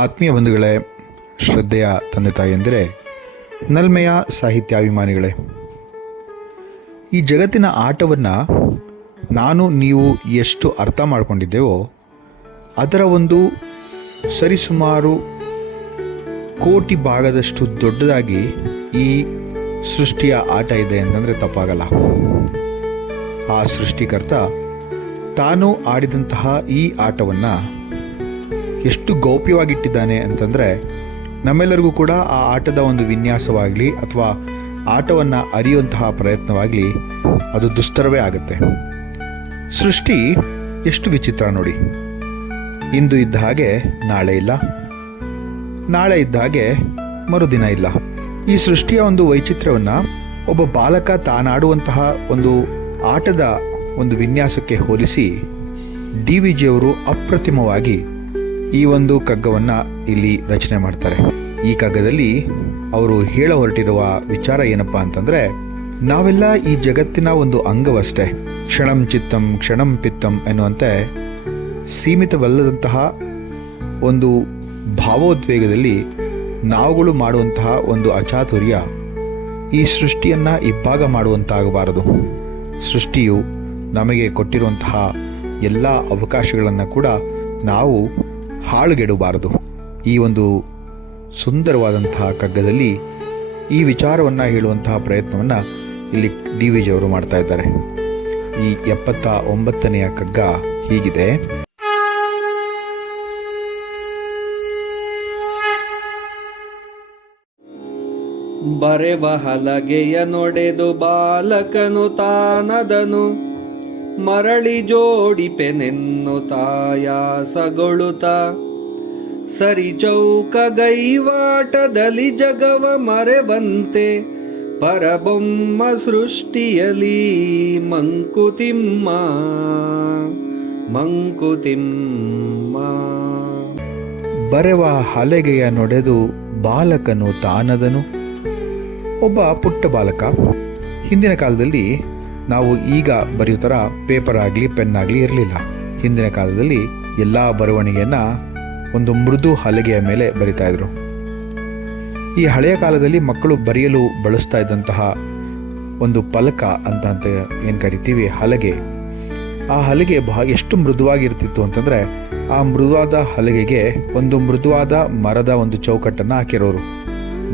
ಆತ್ಮೀಯ ಬಂಧುಗಳೇ, ಶ್ರದ್ಧೆಯ ತಂದೆ ತಾಯಿಯಂದಿರೇ, ನಲ್ಮೆಯ ಸಾಹಿತ್ಯಾಭಿಮಾನಿಗಳೇ, ಈ ಜಗತ್ತಿನ ಆಟವನ್ನು ನಾನು ನೀವು ಎಷ್ಟು ಅರ್ಥ ಮಾಡಿಕೊಂಡಿದ್ದೇವೋ ಅದರ ಒಂದು ಸರಿಸುಮಾರು ಕೋಟಿ ಭಾಗದಷ್ಟು ದೊಡ್ಡದಾಗಿ ಈ ಸೃಷ್ಟಿಯ ಆಟ ಇದೆ ಅಂತಂದರೆ ತಪ್ಪಾಗಲ್ಲ. ಆ ಸೃಷ್ಟಿಕರ್ತ ತಾನು ಆಡಿದಂತಹ ಈ ಆಟವನ್ನು ಎಷ್ಟು ಗೌಪ್ಯವಾಗಿಟ್ಟಿದ್ದಾನೆ ಅಂತಂದರೆ ನಮ್ಮೆಲ್ಲರಿಗೂ ಕೂಡ ಆ ಆಟದ ಒಂದು ವಿನ್ಯಾಸವಾಗಲಿ ಅಥವಾ ಆಟವನ್ನು ಅರಿಯುವಂತಹ ಪ್ರಯತ್ನವಾಗಲಿ ಅದು ದುಸ್ತರವೇ ಆಗುತ್ತೆ. ಸೃಷ್ಟಿ ಎಷ್ಟು ವಿಚಿತ್ರ ನೋಡಿ. ಇಂದು ಇದ್ದ ಹಾಗೆ ನಾಳೆ ಇಲ್ಲ, ನಾಳೆ ಇದ್ದ ಹಾಗೆ ಮರುದಿನ ಇಲ್ಲ. ಈ ಸೃಷ್ಟಿಯ ಒಂದು ವೈಚಿತ್ರ್ಯವನ್ನು ಒಬ್ಬ ಬಾಲಕ ತಾನಾಡುವಂತಹ ಒಂದು ಆಟದ ಒಂದು ವಿನ್ಯಾಸಕ್ಕೆ ಹೋಲಿಸಿ DVG ಅವರು ಅಪ್ರತಿಮವಾಗಿ ಈ ಒಂದು ಕಗ್ಗವನ್ನು ಇಲ್ಲಿ ರಚನೆ ಮಾಡ್ತಾರೆ. ಈ ಕಗ್ಗದಲ್ಲಿ ಅವರು ಹೇಳ ಹೊರಟಿರುವ ವಿಚಾರ ಏನಪ್ಪಾ ಅಂತಂದರೆ, ನಾವೆಲ್ಲ ಈ ಜಗತ್ತಿನ ಒಂದು ಅಂಗವಷ್ಟೇ. ಕ್ಷಣಂ ಚಿತ್ತಂ ಕ್ಷಣಂ ಪಿತ್ತಂ ಎನ್ನುವಂತೆ ಸೀಮಿತವಲ್ಲದಂತಹ ಒಂದು ಭಾವೋದ್ವೇಗದಲ್ಲಿ ನಾವುಗಳು ಮಾಡುವಂತಹ ಒಂದು ಅಚಾತುರ್ಯ ಈ ಸೃಷ್ಟಿಯನ್ನು ಇಬ್ಬಾಗ ಮಾಡುವಂತಾಗಬಾರದು. ಸೃಷ್ಟಿಯು ನಮಗೆ ಕೊಟ್ಟಿರುವಂತಹ ಎಲ್ಲ ಅವಕಾಶಗಳನ್ನು ಕೂಡ ನಾವು ಹಾಳುಗೆಡಬಾರದು. ಈ ಒಂದು ಸುಂದರವಾದಂತಹ ಕಗ್ಗದಲ್ಲಿ ಈ ವಿಚಾರವನ್ನು ಹೇಳುವಂತಹ ಪ್ರಯತ್ನವನ್ನು ಇಲ್ಲಿ DVG ಅವರು ಮಾಡ್ತಾ ಇದ್ದಾರೆ. ಈ 79ನೆಯ ಕಗ್ಗ ಹೀಗಿದೆ. ಬರೆವ ಹಲಗೆಯ ನೊಡೆದು ಬಾಲಕನು ತಾನದನು ಮರಳಿ ಜೋಡಿಪೆನೆನ್ನು ತಾಯಾಸಗೊಳುತ್ತ ಸರಿ ಚೌಕ ಗೈವಾಟದಲ್ಲಿ ಜಗವ ಮರೆವಂತೆ ಪರಬೊಮ್ಮ ಸೃಷ್ಟಿಯಲಿ ಮಂಕುತಿಮ್ಮ ಮಂಕುತಿಮ್ಮ. ಬರೆವ ಹಲಗೆಯ ನೊಡೆದು ಬಾಲಕನು ತಾನದನು. ಒಬ್ಬ ಪುಟ್ಟ ಬಾಲಕ. ಹಿಂದಿನ ಕಾಲದಲ್ಲಿ ನಾವು ಈಗ ಬರೆಯೋ ಥರ ಪೇಪರ್ ಆಗಲಿ ಪೆನ್ ಆಗಲಿ ಇರಲಿಲ್ಲ. ಹಿಂದಿನ ಕಾಲದಲ್ಲಿ ಎಲ್ಲ ಬರವಣಿಗೆಯನ್ನು ಒಂದು ಮೃದು ಹಲಗೆಯ ಮೇಲೆ ಬರಿತಾ ಇದ್ರು. ಈ ಹಳೆಯ ಕಾಲದಲ್ಲಿ ಮಕ್ಕಳು ಬರೆಯಲು ಬಳಸ್ತಾ ಇದ್ದಂತಹ ಒಂದು ಫಲಕ ಅಂತ ಏನು ಕರಿತೀವಿ, ಹಲಗೆ. ಆ ಹಲಗೆ ಎಷ್ಟು ಮೃದುವಾಗಿರ್ತಿತ್ತು ಅಂತಂದರೆ, ಆ ಮೃದುವಾದ ಹಲಗೆಗೆ ಒಂದು ಮೃದುವಾದ ಮರದ ಒಂದು ಚೌಕಟ್ಟನ್ನು ಹಾಕಿರೋರು.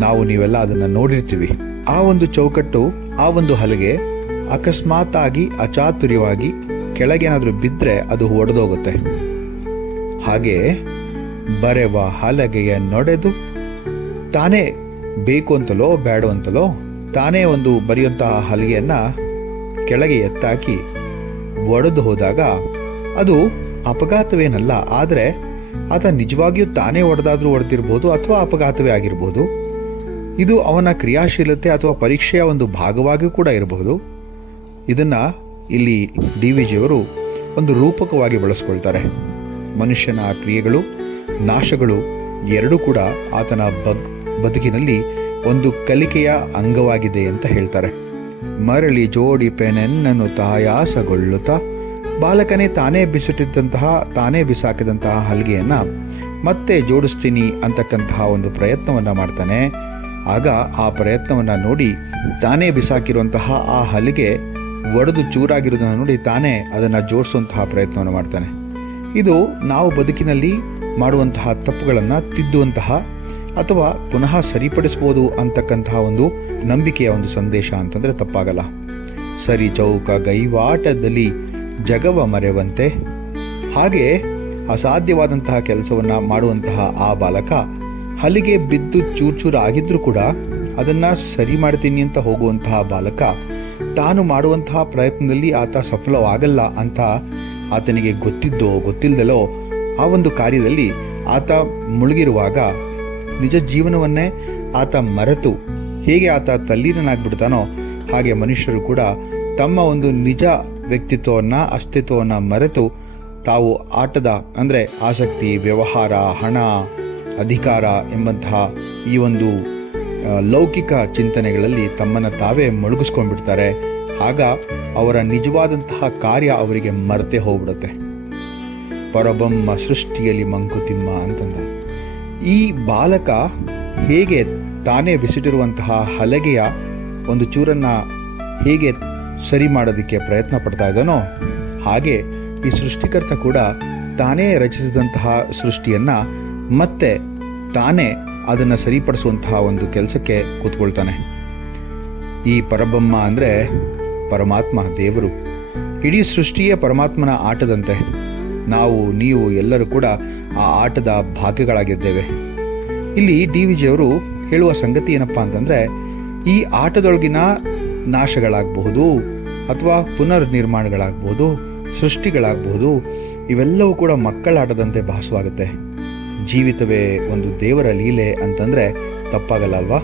ನಾವು ನೀವೆಲ್ಲ ಅದನ್ನು ನೋಡಿರ್ತೀವಿ. ಆ ಒಂದು ಚೌಕಟ್ಟು, ಆ ಒಂದು ಹಲಗೆ ಅಕಸ್ಮಾತ್ ಆಗಿ ಅಚಾತುರ್ಯವಾಗಿ ಕೆಳಗೇನಾದರೂ ಬಿದ್ದರೆ ಅದು ಒಡೆದೋಗುತ್ತೆ. ಹಾಗೆ ಬರೆವ ಹಲಗೆಯ ನೊಡೆದು ತಾನೇ ಬೇಕು ಅಂತಲೋ ಬೇಡ ಅಂತಲೋ ತಾನೇ ಒಂದು ಬರೆಯುವಂತಹ ಹಲಗೆಯನ್ನು ಕೆಳಗೆ ಎತ್ತಾಕಿ ಒಡೆದು ಹೋದಾಗ ಅದು ಅಪಘಾತವೇನಲ್ಲ. ಆದರೆ ಆತ ನಿಜವಾಗಿಯೂ ತಾನೇ ಒಡೆದಿರ್ಬೋದು ಅಥವಾ ಅಪಘಾತವೇ ಆಗಿರ್ಬೋದು. ಇದು ಅವನ ಕ್ರಿಯಾಶೀಲತೆ ಅಥವಾ ಪರೀಕ್ಷೆಯ ಒಂದು ಭಾಗವಾಗಿ ಕೂಡ ಇರಬಹುದು. ಇದನ್ನು ಇಲ್ಲಿ DVG ಅವರು ಒಂದು ರೂಪಕವಾಗಿ ಬಳಸ್ಕೊಳ್ತಾರೆ. ಮನುಷ್ಯನ ಕ್ರಿಯೆಗಳು, ನಾಶಗಳು ಎರಡೂ ಕೂಡ ಆತನ ಬದುಕಿನಲ್ಲಿ ಒಂದು ಕಲಿಕೆಯ ಅಂಗವಾಗಿದೆ ಅಂತ ಹೇಳ್ತಾರೆ. ಮರಳಿ ಜೋಡಿಪೆನೆನ್ನನ್ನು ತಾಯಾಸಗೊಳ್ಳುತ್ತಾ ಬಾಲಕನೇ ತಾನೇ ತಾನೇ ಬಿಸಾಕಿದಂತಹ ಹಲಗೆಯನ್ನು ಮತ್ತೆ ಜೋಡಿಸ್ತೀನಿ ಅಂತಕ್ಕಂತಹ ಒಂದು ಪ್ರಯತ್ನವನ್ನು ಮಾಡ್ತಾನೆ. ಆಗ ಆ ಪ್ರಯತ್ನವನ್ನು ನೋಡಿ ತಾನೇ ಬಿಸಾಕಿರುವಂತಹ ಆ ಹಲಗೆ ಒಡೆದು ಚೂರಾಗಿರೋದನ್ನು ನೋಡಿ ತಾನೇ ಅದನ್ನು ಜೋಡಿಸುವಂತಹ ಪ್ರಯತ್ನವನ್ನು ಮಾಡ್ತಾನೆ. ಇದು ನಾವು ಬದುಕಿನಲ್ಲಿ ಮಾಡುವಂತಹ ತಪ್ಪುಗಳನ್ನು ತಿದ್ದುವಂತಹ ಅಥವಾ ಪುನಃ ಸರಿಪಡಿಸ್ಬೋದು ಅಂತಕ್ಕಂತಹ ಒಂದು ನಂಬಿಕೆಯ ಒಂದು ಸಂದೇಶ ಅಂತಂದರೆ ತಪ್ಪಾಗಲ್ಲ. ಸರಿ ಚೌಕ ಗೈವಾಟದಲ್ಲಿ ಜಗವ ಮರೆವಂತೆ. ಹಾಗೆ ಅಸಾಧ್ಯವಾದಂತಹ ಕೆಲಸವನ್ನು ಮಾಡುವಂತಹ ಆ ಬಾಲಕ ಹಲಿಗೆ ಬಿದ್ದು ಚೂರು ಆಗಿದ್ರೂ ಕೂಡ ಅದನ್ನು ಸರಿ ಮಾಡ್ತೀನಿ ಅಂತ ಹೋಗುವಂತಹ ಬಾಲಕ ತಾನು ಮಾಡುವಂತಹ ಪ್ರಯತ್ನದಲ್ಲಿ ಆತ ಸಫಲವಾಗಲ್ಲ ಅಂತ ಆತನಿಗೆ ಗೊತ್ತಿದ್ದೋ ಗೊತ್ತಿಲ್ಲದಲೋ ಆ ಒಂದು ಕಾರ್ಯದಲ್ಲಿ ಆತ ಮುಳುಗಿರುವಾಗ ನಿಜ ಜೀವನವನ್ನೇ ಆತ ಮರೆತು ಹೇಗೆ ಆತ ತಲ್ಲೀನನಾಗ್ಬಿಡ್ತಾನೋ ಹಾಗೆ ಮನುಷ್ಯರು ಕೂಡ ತಮ್ಮ ಒಂದು ನಿಜ ವ್ಯಕ್ತಿತ್ವವನ್ನು, ಅಸ್ತಿತ್ವವನ್ನು ಮರೆತು ತಾವು ಆಟದ ಅಂದರೆ ಆಸಕ್ತಿ, ವ್ಯವಹಾರ, ಹಣ, ಅಧಿಕಾರ ಎಂಬಂತಹ ಈ ಒಂದು ಲೌಕಿಕ ಚಿಂತನೆಗಳಲ್ಲಿ ತಮ್ಮನ್ನು ತಾವೇ ಮುಳುಗಿಸ್ಕೊಂಡ್ಬಿಡ್ತಾರೆ. ಆಗ ಅವರ ನಿಜವಾದಂತಹ ಕಾರ್ಯ ಅವರಿಗೆ ಮರೆತೇ ಹೋಗ್ಬಿಡುತ್ತೆ. ಪರಬೊಮ್ಮ ಸೃಷ್ಟಿಯಲ್ಲಿ ಮಂಕುತಿಮ್ಮ ಅಂತಂದ. ಈ ಬಾಲಕ ಹೇಗೆ ತಾನೇ ಬಿಸಿಟಿರುವಂತಹ ಹಲಗೆಯ ಒಂದು ಚೂರನ್ನು ಹೇಗೆ ಸರಿ ಮಾಡೋದಕ್ಕೆ ಪ್ರಯತ್ನ ಪಡ್ತಾ ಇದ್ದಾನೋ ಹಾಗೆ ಈ ಸೃಷ್ಟಿಕರ್ತ ಕೂಡ ತಾನೇ ರಚಿಸಿದಂತಹ ಸೃಷ್ಟಿಯನ್ನು ಮತ್ತೆ ತಾನೇ ಅದನ್ನು ಸರಿಪಡಿಸುವಂತಹ ಒಂದು ಕೆಲಸಕ್ಕೆ ಕೂತ್ಕೊಳ್ತಾನೆ. ಈ ಪರಬ್ರಹ್ಮ ಅಂದರೆ ಪರಮಾತ್ಮ, ದೇವರು. ಇಡೀ ಸೃಷ್ಟಿಯೇ ಪರಮಾತ್ಮನ ಆಟದಂತೆ. ನಾವು ನೀವು ಎಲ್ಲರೂ ಕೂಡ ಆ ಆಟದ ಭಾಗಗಳಾಗಿದ್ದೇವೆ. ಇಲ್ಲಿ ಡಿ ವಿ ಜಿಯವರು ಹೇಳುವ ಸಂಗತಿ ಏನಪ್ಪ ಅಂತಂದರೆ, ಈ ಆಟದೊಳಗಿನ ನಾಶಗಳಾಗಬಹುದು ಅಥವಾ ಪುನರ್ನಿರ್ಮಾಣಗಳಾಗಬಹುದು, ಸೃಷ್ಟಿಗಳಾಗಬಹುದು, ಇವೆಲ್ಲವೂ ಕೂಡ ಮಕ್ಕಳ ಆಟದಂತೆ ಭಾಸವಾಗುತ್ತೆ. ಜೀವಿತವೇ ಒಂದು ದೇವರ ಲೀಲೆ ಅಂತಂದರೆ ತಪ್ಪಾಗಲ್ಲ ಅಲ್ವಾ?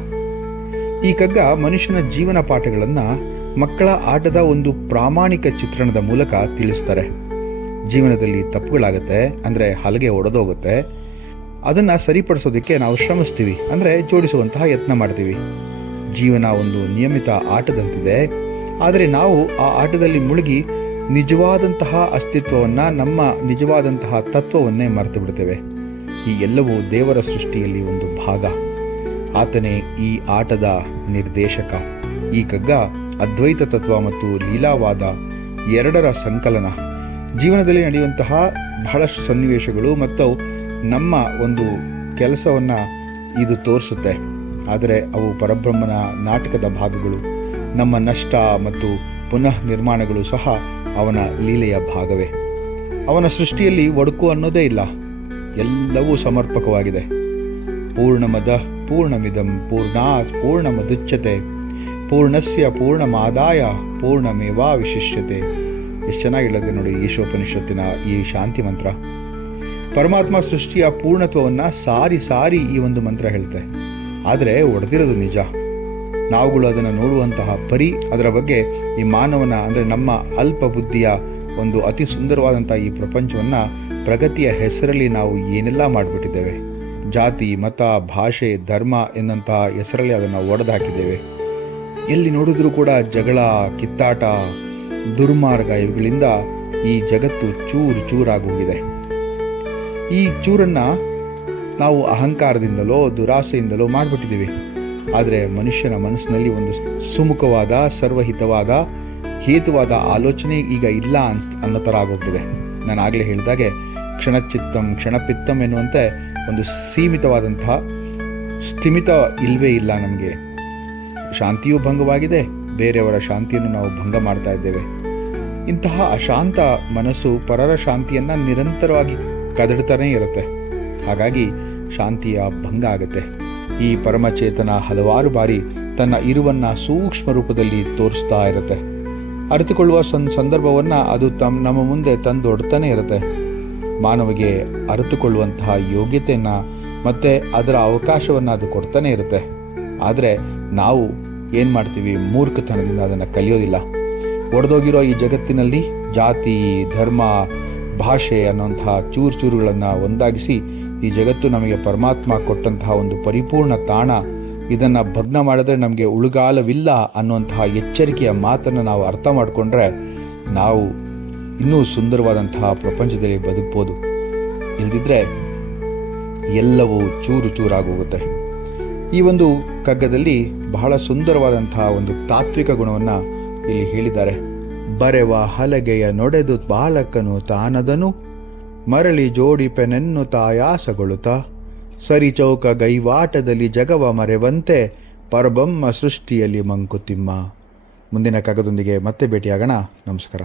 ಈ ಕಗ್ಗ ಮನುಷ್ಯನ ಜೀವನ ಪಾಠಗಳನ್ನು ಮಕ್ಕಳ ಆಟದ ಒಂದು ಪ್ರಾಮಾಣಿಕ ಚಿತ್ರಣದ ಮೂಲಕ ತಿಳಿಸ್ತಾರೆ. ಜೀವನದಲ್ಲಿ ತಪ್ಪುಗಳಾಗುತ್ತೆ, ಅಂದರೆ ಹಲಗೆ ಒಡೆದೋಗುತ್ತೆ, ಅದನ್ನು ಸರಿಪಡಿಸೋದಕ್ಕೆ ನಾವು ಶ್ರಮಿಸ್ತೀವಿ, ಅಂದರೆ ಜೋಡಿಸುವಂತಹ ಯತ್ನ ಮಾಡ್ತೀವಿ. ಜೀವನ ಒಂದು ನಿಯಮಿತ ಆಟದಂತಿದೆ. ಆದರೆ ನಾವು ಆ ಆಟದಲ್ಲಿ ಮುಳುಗಿ ನಿಜವಾದಂತಹ ಅಸ್ತಿತ್ವವನ್ನು, ನಮ್ಮ ನಿಜವಾದಂತಹ ತತ್ವವನ್ನೇ ಮರೆತು ಬಿಡ್ತೇವೆ. ಈ ಎಲ್ಲವೂ ದೇವರ ಸೃಷ್ಟಿಯಲ್ಲಿ ಒಂದು ಭಾಗ. ಆತನೇ ಈ ಆಟದ ನಿರ್ದೇಶಕ. ಈ ಕಗ್ಗ ಅದ್ವೈತ ತತ್ವ ಮತ್ತು ಲೀಲಾವಾದ ಎರಡರ ಸಂಕಲನ. ಜೀವನದಲ್ಲಿ ನಡೆಯುವಂತಹ ಬಹಳಷ್ಟು ಸನ್ನಿವೇಶಗಳು ಮತ್ತು ನಮ್ಮ ಒಂದು ಕೆಲಸವನ್ನು ಇದು ತೋರಿಸುತ್ತೆ. ಆದರೆ ಅವು ಪರಬ್ರಹ್ಮನ ನಾಟಕದ ಭಾಗಗಳು. ನಮ್ಮ ನಷ್ಟ ಮತ್ತು ಪುನಃ ನಿರ್ಮಾಣಗಳು ಸಹ ಅವನ ಲೀಲೆಯ ಭಾಗವೇ. ಅವನ ಸೃಷ್ಟಿಯಲ್ಲಿ ಒಡಕು ಅನ್ನೋದೇ ಇಲ್ಲ, ಎಲ್ಲವೂ ಸಮರ್ಪಕವಾಗಿದೆ. ಪೂರ್ಣಮದ ಪೂರ್ಣಮಿದಂ ಪೂರ್ಣಾತ್ ಪೂರ್ಣಮದುಚ್ಯತೆ ಪೂರ್ಣಸ್ಯ ಪೂರ್ಣಮಾದಾಯ ಪೂರ್ಣಮೇವಾವಶಿಷ್ಯತೆ. ಎಷ್ಟು ಚೆನ್ನಾಗಿ ಹೇಳುತ್ತೆ ನೋಡಿ ಈಶೋಪನಿಷತ್ತಿನ ಈ ಶಾಂತಿ ಮಂತ್ರ. ಪರಮಾತ್ಮ ಸೃಷ್ಟಿಯ ಪೂರ್ಣತ್ವವನ್ನು ಸಾರಿ ಸಾರಿ ಈ ಒಂದು ಮಂತ್ರ ಹೇಳುತ್ತೆ. ಆದರೆ ಒಡೆದಿರೋದು ನಿಜ. ನಾವುಗಳು ಅದನ್ನು ನೋಡುವಂತಹ ಪರಿ, ಅದರ ಬಗ್ಗೆ ಈ ಮಾನವನ ಅಂದರೆ ನಮ್ಮ ಅಲ್ಪ ಬುದ್ಧಿಯ ಒಂದು ಅತಿ ಸುಂದರವಾದಂಥ ಈ ಪ್ರಪಂಚವನ್ನು ಪ್ರಗತಿಯ ಹೆಸರಲ್ಲಿ ನಾವು ಏನೆಲ್ಲ ಮಾಡಿಬಿಟ್ಟಿದ್ದೇವೆ. ಜಾತಿ, ಮತ, ಭಾಷೆ, ಧರ್ಮ ಎನ್ನುವಂತಹ ಹೆಸರಲ್ಲಿ ಅದನ್ನು ಒಡೆದು ಹಾಕಿದ್ದೇವೆ. ಎಲ್ಲಿ ನೋಡಿದ್ರೂ ಕೂಡ ಜಗಳ, ಕಿತ್ತಾಟ, ದುರ್ಮಾರ್ಗ, ಇವುಗಳಿಂದ ಈ ಜಗತ್ತು ಚೂರು ಚೂರಾಗಿ ಹೋಗಿದೆ. ಈ ಚೂರನ್ನು ನಾವು ಅಹಂಕಾರದಿಂದಲೋ ದುರಾಸೆಯಿಂದಲೋ ಮಾಡಿಬಿಟ್ಟಿದ್ದೀವಿ. ಆದರೆ ಮನುಷ್ಯನ ಮನಸ್ಸಿನಲ್ಲಿ ಒಂದು ಸುಮುಖವಾದ, ಸರ್ವಹಿತವಾದ, ಹೇತುವಾದ ಆಲೋಚನೆ ಈಗ ಇಲ್ಲ ಅನ್ನೋ ಥರ ಆಗೋಗ್ಬಿಟ್ಟಿದೆ. ನಾನು ಆಗಲೇ ಹೇಳಿದಾಗೆ ಕ್ಷಣಚಿತ್ತಂ ಕ್ಷಣಪಿತ್ತಂ ಎನ್ನುವಂತೆ ಒಂದು ಸೀಮಿತವಾದಂತಹ ಸ್ಥಿಮಿತ ಇಲ್ಲವೇ ಇಲ್ಲ. ನಮಗೆ ಶಾಂತಿಯೂ ಭಂಗವಾಗಿದೆ, ಬೇರೆಯವರ ಶಾಂತಿಯನ್ನು ನಾವು ಭಂಗ ಮಾಡ್ತಾ ಇದ್ದೇವೆ. ಇಂತಹ ಅಶಾಂತ ಮನಸ್ಸು ಪರರ ಶಾಂತಿಯನ್ನು ನಿರಂತರವಾಗಿ ಕದಡ್ತಾನೇ ಇರುತ್ತೆ. ಹಾಗಾಗಿ ಶಾಂತಿಯ ಭಂಗ ಆಗುತ್ತೆ. ಈ ಪರಮಚೇತನ ಹಲವಾರು ಬಾರಿ ತನ್ನ ಇರುವನ್ನು ಸೂಕ್ಷ್ಮ ರೂಪದಲ್ಲಿ ತೋರಿಸ್ತಾ ಇರುತ್ತೆ. ಅರಿತುಕೊಳ್ಳುವ ಸಂದರ್ಭವನ್ನು ಅದು ನಮ್ಮ ಮುಂದೆ ತಂದೊಡ್ತಾನೆ ಇರುತ್ತೆ. ಮಾನವಿಗೆ ಅರಿತುಕೊಳ್ಳುವಂತಹ ಯೋಗ್ಯತೆಯನ್ನು ಮತ್ತು ಅದರ ಅವಕಾಶವನ್ನು ಅದು ಕೊಡ್ತಾನೆ ಇರುತ್ತೆ. ಆದರೆ ನಾವು ಏನು ಮಾಡ್ತೀವಿ? ಮೂರ್ಖತನದಿಂದ ಅದನ್ನು ಕಲಿಯೋದಿಲ್ಲ. ಒಡೆದೋಗಿರೋ ಈ ಜಗತ್ತಿನಲ್ಲಿ ಜಾತಿ, ಧರ್ಮ, ಭಾಷೆ ಅನ್ನುವಂತಹ ಚೂರುಗಳನ್ನು ಒಂದಾಗಿಸಿ ಈ ಜಗತ್ತು ನಮಗೆ ಪರಮಾತ್ಮ ಕೊಟ್ಟಂತಹ ಒಂದು ಪರಿಪೂರ್ಣ ತಾಣ. ಇದನ್ನು ಭಗ್ನ ಮಾಡಿದ್ರೆ ನಮಗೆ ಉಳುಗಾಲವಿಲ್ಲ ಅನ್ನುವಂತಹ ಎಚ್ಚರಿಕೆಯ ಮಾತನ್ನು ನಾವು ಅರ್ಥ ಮಾಡಿಕೊಂಡ್ರೆ ನಾವು ಇನ್ನೂ ಸುಂದರವಾದಂತಹ ಪ್ರಪಂಚದಲ್ಲಿ ಬದುಕ್ಬೋದು. ಇಲ್ಲದಿದ್ದರೆ ಎಲ್ಲವೂ ಚೂರು ಚೂರಾಗೋಗುತ್ತೆ. ಈ ಒಂದು ಕಗ್ಗದಲ್ಲಿ ಬಹಳ ಸುಂದರವಾದಂತಹ ಒಂದು ತಾತ್ವಿಕ ಗುಣವನ್ನು ಇಲ್ಲಿ ಹೇಳಿದ್ದಾರೆ. ಬರೆವ ಹಲಗೆಯ ನೊಡೆದು ಬಾಲಕನು ತಾನದನು ಮರಳಿ ಜೋಡಿಪೆನೆನ್ನು ತಾಯಾಸಗೊಳ್ಳುತ್ತ ಸರಿಚೌಕ ಗೈವಾಟದಲ್ಲಿ ಜಗವ ಮರೆವಂತೆ ಪರಬ್ರಹ್ಮ ಸೃಷ್ಟಿಯಲ್ಲಿ ಮಂಕುತಿಮ್ಮ. ಮುಂದಿನ ಕಗ್ಗದೊಂದಿಗೆ ಮತ್ತೆ ಭೇಟಿಯಾಗೋಣ. ನಮಸ್ಕಾರ.